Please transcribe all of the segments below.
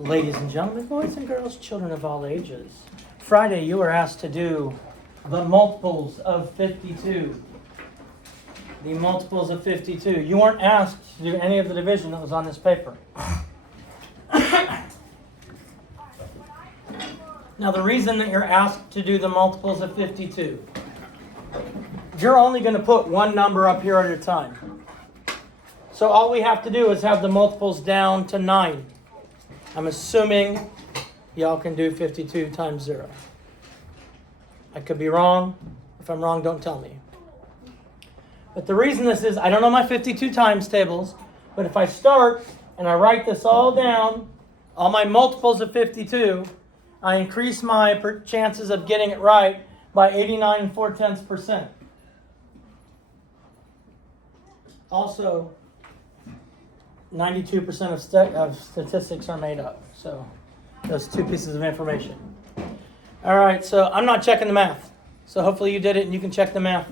Ladies and gentlemen, boys and girls, children of all ages. Friday, you were asked to do the multiples of 52. The multiples of 52. You weren't asked to do any of the division that was on this paper. Now, the reason that you're asked to do the multiples of 52, you're only going to put one number up here at a time. So all we have to do is have the multiples down to 9. I'm assuming y'all can do 52 times 0. I could be wrong. If I'm wrong, don't tell me. But the reason this is, I don't know my 52 times tables, but if I start and I write this all down, all my multiples of 52, I increase my chances of getting it right by 89 4/10%. Also, 92% of statistics are made up. So, those two pieces of information. All right, so I'm not checking the math. So hopefully you did it and you can check the math.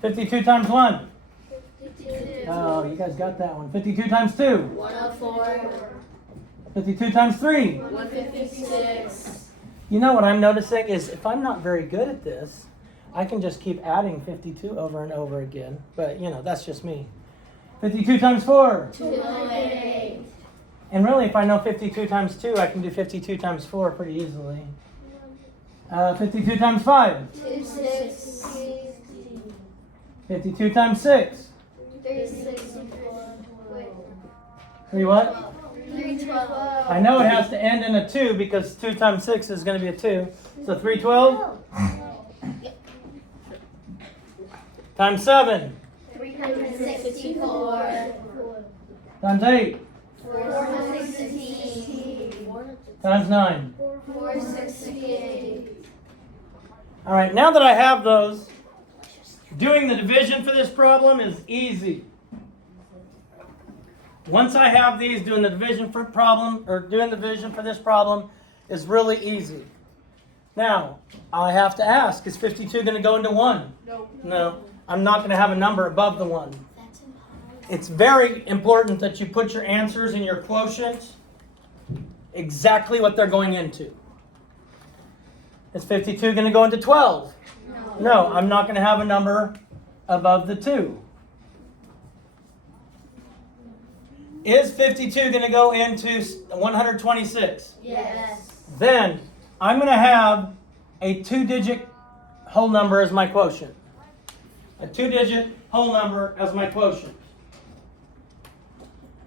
52 times 1. 52. Oh, you guys got that one. 52 times 2. 104. 52 times 3. 156. You know what I'm noticing is if I'm not very good at this, I can just keep adding 52 over and over again. But, that's just me. 52 times 4. 208. And really, if I know 52 times 2, I can do 52 times 4 pretty easily. 52 times 5. 260. 52 times 6. 364. 3 what? 312. I know it has to end in a 2 because 2 times 6 is going to be a 2. So 312 times 7 364. times 8 416. times 9. 468. All right, now that I have those, doing the division for this problem is easy. Once I have these, doing the division for this problem is really easy. Now, I have to ask, is 52 going to go into 1? No. I'm not going to have a number above the 1. It's very important that you put your answers in your quotient exactly what they're going into. Is 52 going to go into 12? No, I'm not going to have a number above the 2. Is 52 going to go into 126? Yes. Then I'm going to have a 2-digit whole number as my quotient. A 2-digit whole number as my quotient.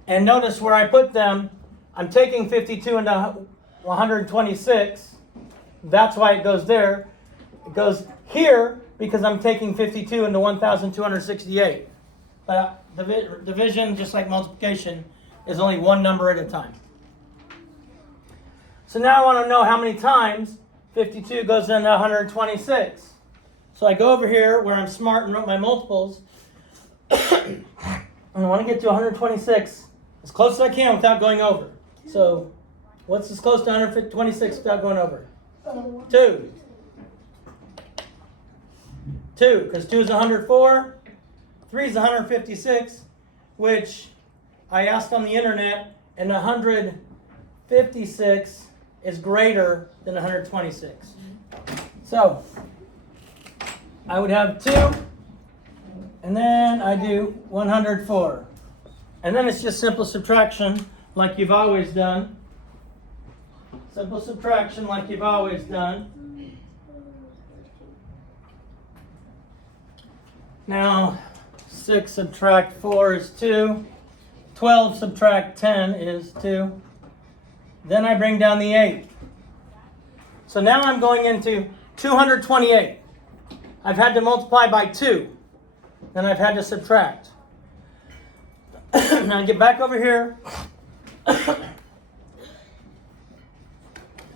And notice where I put them, I'm taking 52 into 126. That's why it goes there. It goes here because I'm taking 52 into 1,268. Division, just like multiplication, is only one number at a time. So now I want to know how many times 52 goes into 126. So I go over here where I'm smart and wrote my multiples. And I want to get to 126 as close as I can without going over. So what's as close to 126 without going over? 2. 2, because 2 is 104. 3 is 156, which I asked on the internet, and 156 is greater than 126. So I would have 2, and then I do 104. And then it's just simple subtraction like you've always done. Simple subtraction like you've always done. Now, 6 subtract 4 is 2. 12 subtract 10 is 2. Then I bring down the 8. So now I'm going into 228. I've had to multiply by 2. Then I've had to subtract. Now I get back over here. Allergies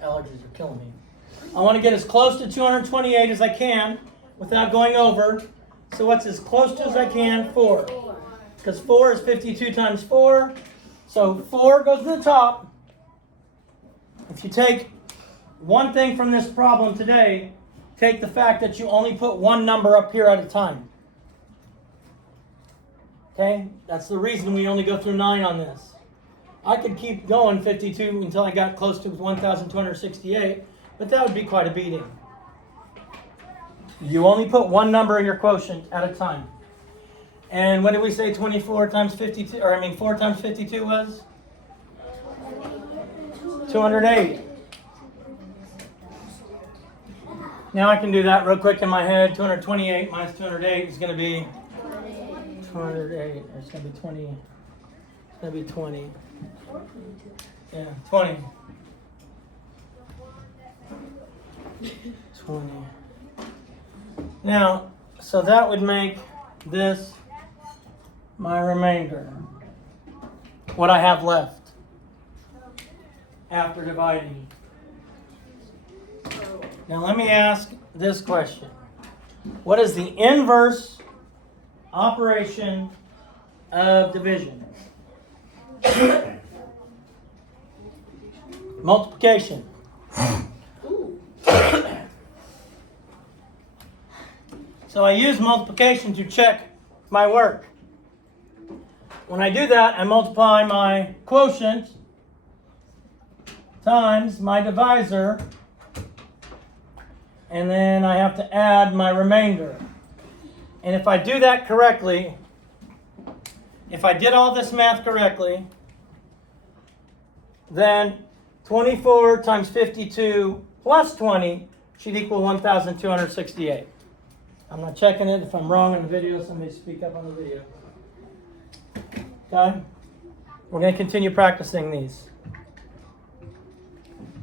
are killing me. I want to get as close to 228 as I can without going over. So what's as close to as I can? 4. Because 4 is 52 times 4. So 4 goes to the top. If you take one thing from this problem today, take the fact that you only put one number up here at a time. Okay? That's the reason we only go through 9 on this. I could keep going 52 until I got close to 1,268, but that would be quite a beating. You only put one number in your quotient at a time. And what did we say 24 times 52, 4 times 52 was? 208. Now I can do that real quick in my head. 228 minus 208 is going to be 208. It's going to be 20. It's going to be 20. Yeah, 20. 20. Now, so that would make this my remainder. What I have left after dividing. Now let me ask this question. What is the inverse operation of division? Multiplication. So I use multiplication to check my work. When I do that, I multiply my quotient times my divisor, and then I have to add my remainder. And if I do that correctly, if I did all this math correctly, then 24 times 52 plus 20 should equal 1,268. I'm not checking it. If I'm wrong in the video, somebody speak up on the video. Okay? We're going to continue practicing these.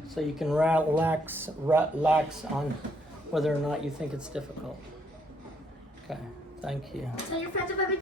So you can relax on whether or not you think it's difficult. Okay, thank you. Tell your friends about me.